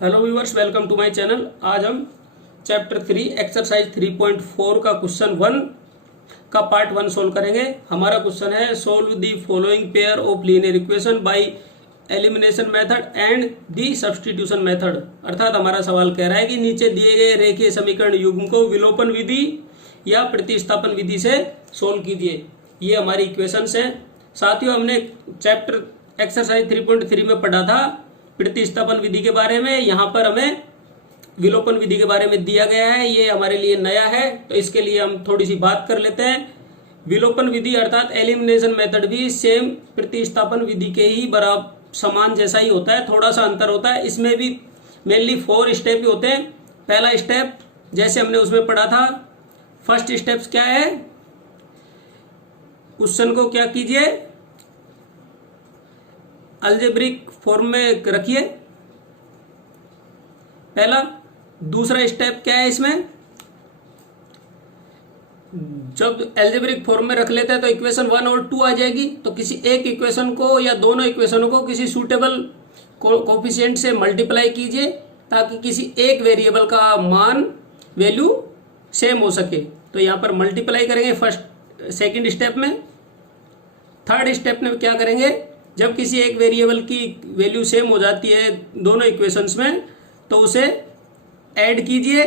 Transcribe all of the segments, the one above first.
Hello viewers, welcome to my channel. आज हम chapter 3 exercise 3.4 का क्वेश्चन 1 का पार्ट 1 सोल्व करेंगे। हमारा क्वेश्चन है solve the following pair of linear equation by elimination method and the substitution method. अर्थात हमारा सवाल कह रहा है कि नीचे दिए गए रेखीय समीकरण युग्म को विलोपन विधि या प्रतिस्थापन विधि से सोल्व कीजिए। ये हमारी इक्वेशंस हैं। साथियों, हमने चैप्टर एक्सरसाइज 3.3 में पढ़ा था प्रतिस्थापन विधि के बारे में। यहाँ पर हमें विलोपन विधि के बारे में दिया गया है। ये हमारे लिए नया है, तो इसके लिए हम थोड़ी सी बात कर लेते हैं। विलोपन विधि अर्थात एलिमिनेशन मेथड भी सेम प्रतिस्थापन विधि के ही बराबर समान जैसा ही होता है, थोड़ा सा अंतर होता है। इसमें भी मेनली 4 स्टेप ही होते हैं। पहला स्टेप जैसे हमने उसमें पढ़ा था, फर्स्ट स्टेप क्या है, क्वेश्चन को क्या कीजिए, अलजेब्रिक फॉर्म में रखिए। पहला। दूसरा स्टेप क्या है, इसमें जब अलजेब्रिक फॉर्म में रख लेते हैं तो इक्वेशन 1 और 2 आ जाएगी। तो किसी एक इक्वेशन को या दोनों इक्वेशनों को किसी सूटेबल कोफिशिएंट से मल्टीप्लाई कीजिए ताकि किसी एक वेरिएबल का मान वैल्यू सेम हो सके। तो यहां पर मल्टीप्लाई करेंगे फर्स्ट सेकंड स्टेप में। थर्ड स्टेप में क्या करेंगे, जब किसी एक वेरिएबल की वैल्यू सेम हो जाती है दोनों इक्वेशंस में तो उसे ऐड कीजिए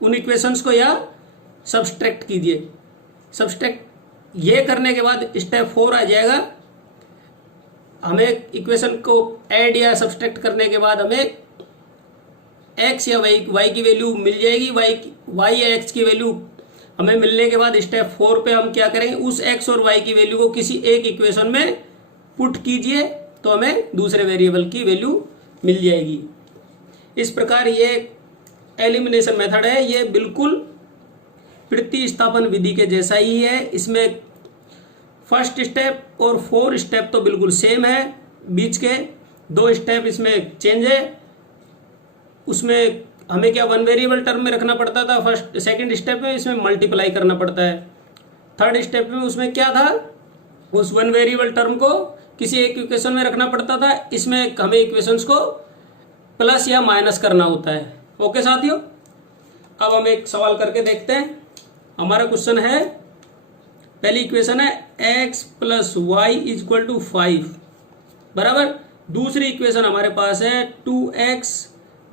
उन इक्वेशंस को या सब्सट्रैक्ट कीजिए। सब्सट्रैक्ट ये करने के बाद स्टेप 4 आ जाएगा। हमें इक्वेशन को ऐड या सब्सट्रैक्ट करने के बाद हमें एक्स या वाई की वैल्यू मिल जाएगी। वाई या एक्स की वैल्यू हमें मिलने के बाद स्टेप 4 पे हम क्या करेंगे, उस एक्स और वाई की वैल्यू को किसी एक इक्वेशन में पुट कीजिए तो हमें दूसरे वेरिएबल की वैल्यू मिल जाएगी। इस प्रकार ये एलिमिनेशन मेथड है। ये बिल्कुल प्रतिस्थापन विधि के जैसा ही है। इसमें फर्स्ट स्टेप और 4 स्टेप तो बिल्कुल सेम है, बीच के 2 स्टेप इसमें चेंज है। उसमें हमें क्या वन वेरिएबल टर्म में रखना पड़ता था फर्स्ट सेकंड स्टेप में, इसमें मल्टीप्लाई करना पड़ता है। थर्ड स्टेप में उसमें क्या था, उस वन वेरिएबल टर्म को किसी एक इक्वेशन में रखना पड़ता था। इसमें हमें इक्वेशंस को प्लस या माइनस करना होता है। ओके साथियों, अब हम एक सवाल करके देखते हैं। हमारा क्वेश्चन है, पहली इक्वेशन है x + y = 5 बराबर। दूसरी इक्वेशन हमारे पास है 2x -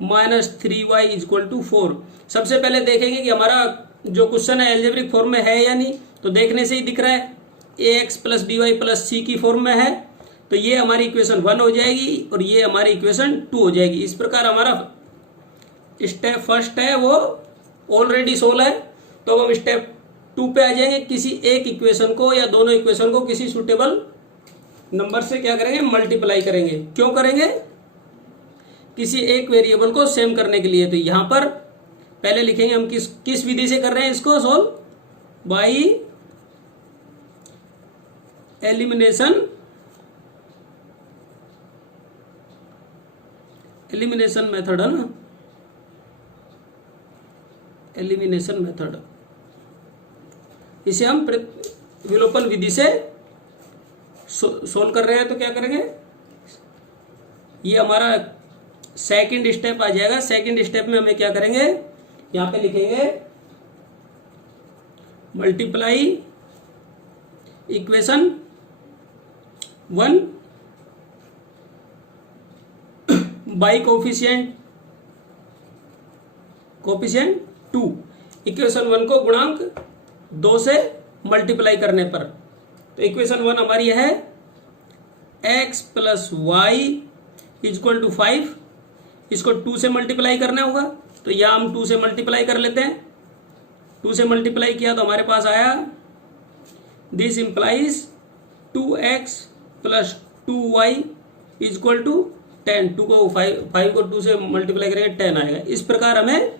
3y = 4। सबसे पहले देखेंगे कि हमारा जो क्वेश्चन है एल्जेब्रिक फॉर्म में है या नहीं। तो देखने से ही दिख रहा है ax + by + c की फॉर्म में है। तो ये हमारी इक्वेशन 1 हो जाएगी और ये हमारी इक्वेशन 2 हो जाएगी। इस प्रकार हमारा स्टेप फर्स्ट है वो ऑलरेडी सोल्व है। तो हम स्टेप 2 पे आ जाएंगे। किसी एक इक्वेशन को या दोनों इक्वेशन को किसी सुटेबल नंबर से क्या करेंगे, मल्टीप्लाई करेंगे। क्यों करेंगे, किसी एक वेरिएबल को सेम करने के लिए। तो यहां पर पहले लिखेंगे हम किस विधि से कर रहे हैं इसको सोल्व, बाई एलिमिनेशन मेथड है ना, एलिमिनेशन मेथड। इसे हम विलोपन विधि से सोल्व कर रहे हैं। तो क्या करेंगे, ये हमारा सेकंड स्टेप आ जाएगा। सेकंड स्टेप में हमें क्या करेंगे, यहां पे लिखेंगे multiply equation 1 by coefficient 2। Equation 1 को गुणांक 2 से मल्टीप्लाई करने पर। तो इक्वेशन 1 हमारी है x + y = 5। इसको 2 से मल्टीप्लाई करना होगा। तो यहां हम 2 से मल्टीप्लाई कर लेते हैं। 2 से मल्टीप्लाई किया तो हमारे पास आया, दिस इंप्लाइज 2x + 2y = 10। 2 को 5 को 2 से मल्टीप्लाई करेंगे 10 आएगा। इस प्रकार हमें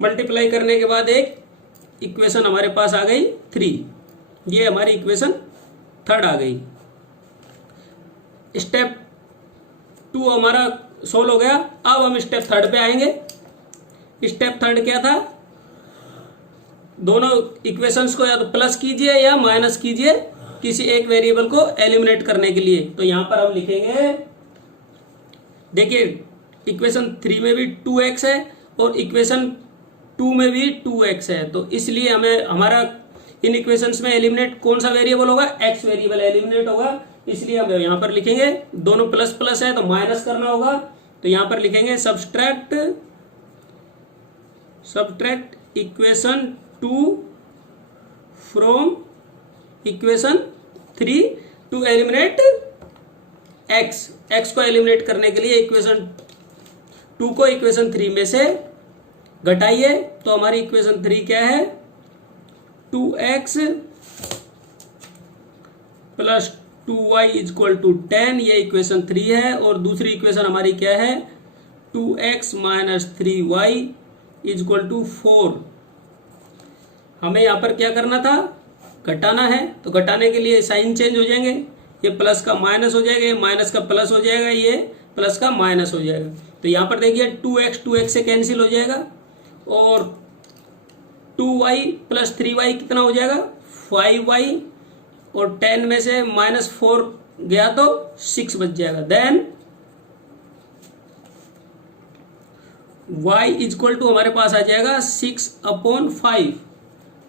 मल्टीप्लाई करने के बाद एक इक्वेशन हमारे पास आ गई 3। ये हमारी इक्वेशन 3rd आ गई। स्टेप 2 हमारा सोल्व हो गया। अब हम स्टेप 3rd पे आएंगे। स्टेप 3rd क्या था, दोनों इक्वेशंस को या तो प्लस कीजिए या माइनस कीजिए किसी एक वेरिएबल को एलिमिनेट करने के लिए। तो यहां पर हम लिखेंगे, देखिए इक्वेशन 3 में भी 2x है और इक्वेशन 2 में भी 2x है, तो इसलिए हमें हमारा इन इक्वेशंस में एलिमिनेट कौन सा वेरिएबल होगा, x वेरिएबल एलिमिनेट होगा। इसलिए हम यहाँ पर लिखेंगे, दोनों प्लस प्लस है तो माइनस करना होगा, तो यहाँ पर लिखेंगे subtract equation 2 from equation 3 to eliminate x को एलिमिनेट करने के लिए इक्वेशन 2 को इक्वेशन 3 में से घटाइए, तो हमारी इक्वेशन 3 क्या है, 2x plus 2y equal to 10, ये इक्वेशन 3 है। और दूसरी इक्वेशन हमारी क्या है, 2x minus 3y equal to 4। हमें यहाँ पर क्या करना था, घटाना है, तो घटाने के लिए साइन चेंज हो जाएंगे, ये प्लस का माइनस हो जाएगा, ये माइनस का प्लस हो जाएगा, ये प्लस का माइनस हो जाएगा। तो यहाँ पर देखिए 2x से कैंसिल हो जाएगा और 2y प्लस 3y कितना हो जाएगा, 5y, और 10 में से -4 गया तो 6 बच जाएगा। देन y इक्वल टू हमारे पास आ जाएगा 6/5।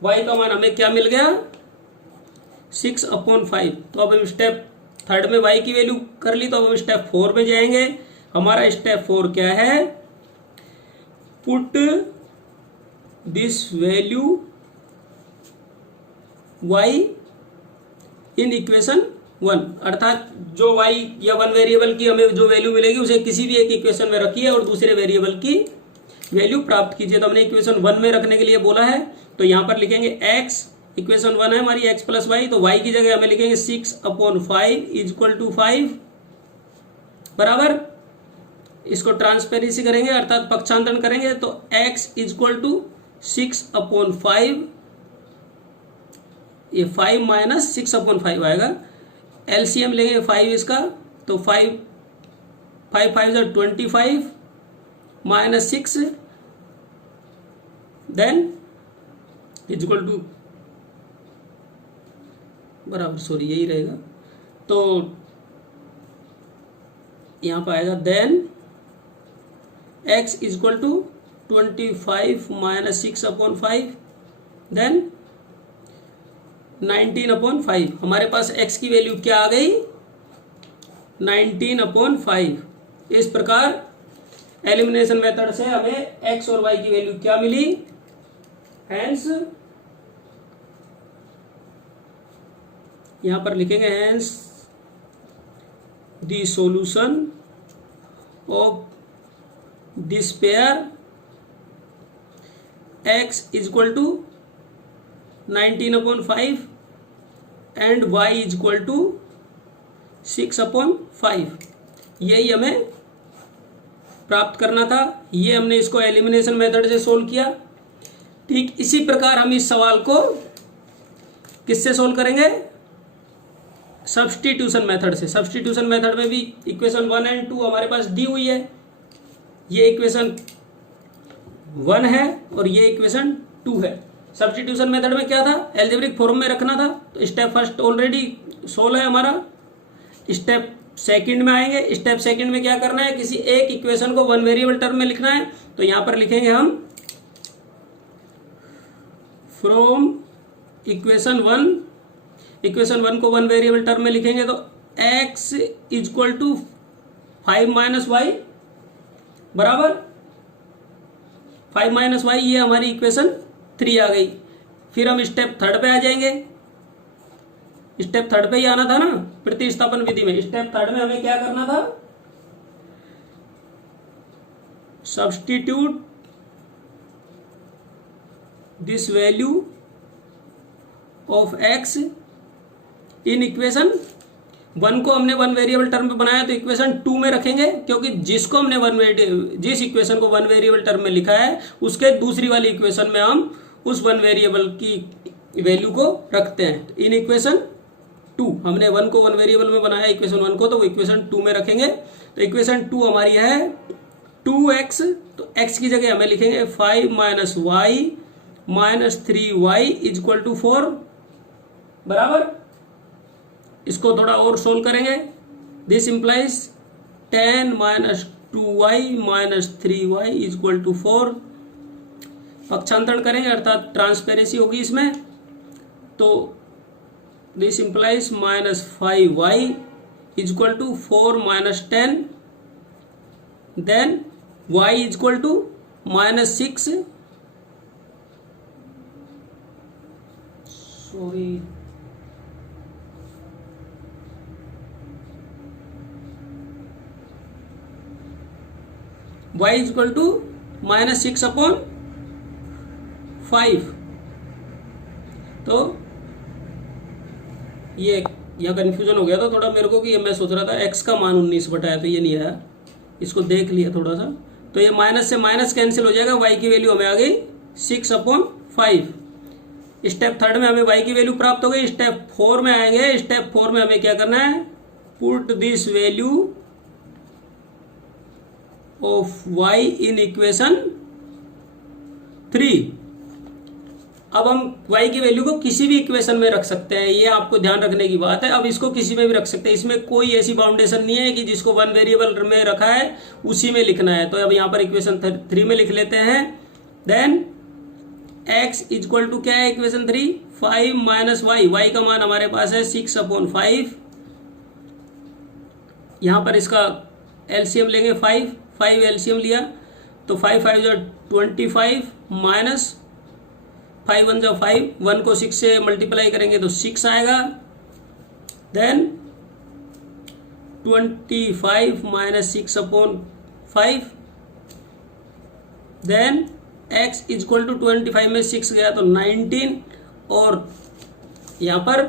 y का मान हमें क्या मिल गया, 6/5। तो अब हम स्टेप 3 में y की वैल्यू कर ली, तो अब हम स्टेप 4 में जाएंगे। हमारा स्टेप 4 क्या है, put this value y in equation 1, अर्थात जो y या 1 वेरिएबल की हमें जो वैल्यू मिलेगी उसे किसी भी एक इक्वेशन में रखिए और दूसरे वेरिएबल की वैल्यू प्राप्त कीजिए। तो हमने इक्वेशन 1 में रखने के लिए बोला है, तो यहाँ पर लिखेंगे x, इक्वेशन 1 है हमारी x प्लस वाई, तो y की जगह हमें लिखेंगे 6/5 इक्वल टू 5 बराबर, इसको ट्रांसपेरेंसी करेंगे अर्थात पक्षांतरण करेंगे, तो x इक्वल टू 6/5, ये 5 माइनस 6/5 आएगा। एलसीएम लेंगे 5 इसका, तो 5 5 25 माइनस 6 देन इक्वल टू बराबर, सॉरी यही रहेगा, तो यहाँ पर आएगा then x equal to 25 minus 6/5 then 19/5। हमारे पास x की वैल्यू क्या आ गई, 19/5। इस प्रकार एलिमिनेशन मेथड से हमें x और y की वैल्यू क्या मिली, हेंस यहां पर लिखेंगे hence the solution of this pair x equal to 19/5 and y equal to 6/5। यही हमें प्राप्त करना था, ये हमने इसको एलिमिनेशन मेथड से सोल्व किया। ठीक इसी प्रकार हम इस सवाल को किससे सोल्व करेंगे, सब्स्टिट्यूशन मेथड से। सब्स्टिट्यूशन मेथड में भी इक्वेशन 1 एंड 2 हमारे पास दी हुई है, ये इक्वेशन 1 है और ये इक्वेशन 2 है। सब्स्टिट्यूशन मेथड में क्या था, एल्जेब्रिक फॉर्म में रखना था, तो स्टेप फर्स्ट ऑलरेडी सोल्व है हमारा। स्टेप सेकंड में आएंगे, स्टेप सेकंड में क्या करना है, किसी एक इक्वेशन को 1 वेरिएबल टर्म में लिखना है, तो यहां पर लिखेंगे हम फ्रॉम इक्वेशन 1 को 1 वेरिएबल टर्म में लिखेंगे, तो x equal to 5 minus Y बराबर 5 माइनस वाई, ये हमारी इक्वेशन 3 आ गई। फिर हम स्टेप 3 पे आ जाएंगे, स्टेप 3 पे ही आना था ना प्रतिस्थापन विधि में। स्टेप 3 में हमें क्या करना था, substitute this value of x in equation 1 को हमने 1 वेरिएबल टर्म पे बनाया, तो इक्वेशन 2 में रखेंगे, क्योंकि जिसको हमने जिस इक्वेशन को 1 वेरिएबल टर्म में लिखा है उसके दूसरी वाली इक्वेशन में हम उस 1 वेरिएबल की वैल्यू को रखते हैं। इन इक्वेशन 2 हमने 1 को 1 वेरिएबल में बनाया इक्वेशन 1 को, तो वो इक्वेशन 2 में रखेंगे। तो इक्वेशन 2 हमारी है 2x, तो x की जगह हमें लिखेंगे 5 minus Y minus 3y equal to 4 बराबर। इसको थोड़ा और सोल्व करेंगे, this implies 10 minus 2y minus 3y equal to 4। पक्षांतरण करेंगे अर्थात ट्रांसपेरेंसी होगी इसमें, तो this implies minus 5y equal to 4 minus 10, then y equal to minus 6, sorry y equal to minus 6 upon 5। तो ये यहाँ कन्फ्यूजन हो गया था थोड़ा मेरे को कि ये मैं सोच रहा था x का मान 19 बटाया, तो ये नहीं आया, इसको देख लिया थोड़ा सा। तो ये माइनस से माइनस कैंसिल हो जाएगा, y की वैल्यू हमें आ गई 6 अपॉन 5। स्टेप थर्ड में हमें y की वैल्यू प्राप्त हो गई। स्टेप 4 में आएंगे। स्टेप 4 में हमें क्या करना है, put this value of y in equation 3। अब हम y की वैल्यू को किसी भी इक्वेशन में रख सकते हैं, ये आपको ध्यान रखने की बात है। अब इसको किसी में भी रख सकते हैं, इसमें कोई ऐसी बाउंडेशन नहीं है कि जिसको वन वेरिएबल में रखा है उसी में लिखना है। तो अब यहाँ पर इक्वेशन 3 में लिख लेते हैं। देन x इक्वल टू क्या है इक्वेशन 3, 5 माइनस y, y का मान हमारे पास है 6 अपॉन 5। यहाँ पर इसका एलसीएम लेंगे 5 एलसीएम लिया तो 5 5 जो 25 माइनस 5 1 जो 5, 1 को 6 से मल्टीप्लाई करेंगे तो 6 आएगा। Then 25 minus 6 upon 5, then x equal to 25 में 6 गया तो 19, और यहाँ पर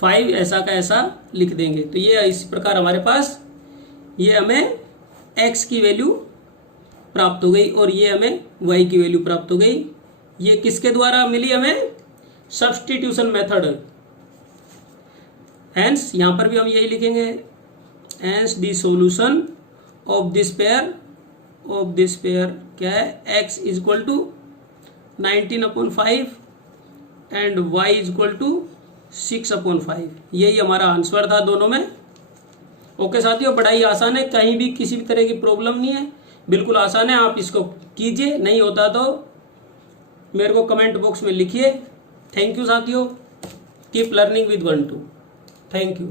5 ऐसा का ऐसा लिख देंगे। तो ये इस प्रकार हमारे पास ये हमें x की वैल्यू प्राप्त हो गई और ये हमें y की वैल्यू प्राप्त हो गई। ये किसके द्वारा मिली हमें, सब्स्टिट्यूशन मेथड। हेंस यहां पर भी हम यही लिखेंगे, hence the solution of this pair क्या है, x equal to 19 upon 5 and y equal to 6 upon 5। यही हमारा आंसर था दोनों में। ओके साथियों, पढ़ाई आसान है, कहीं भी किसी भी तरह की प्रॉब्लम नहीं है, बिल्कुल आसान है। आप इसको कीजिए, नहीं होता तो मेरे को कमेंट बॉक्स में लिखिए। थैंक यू साथियों, keep learning with 1-2। Thank you.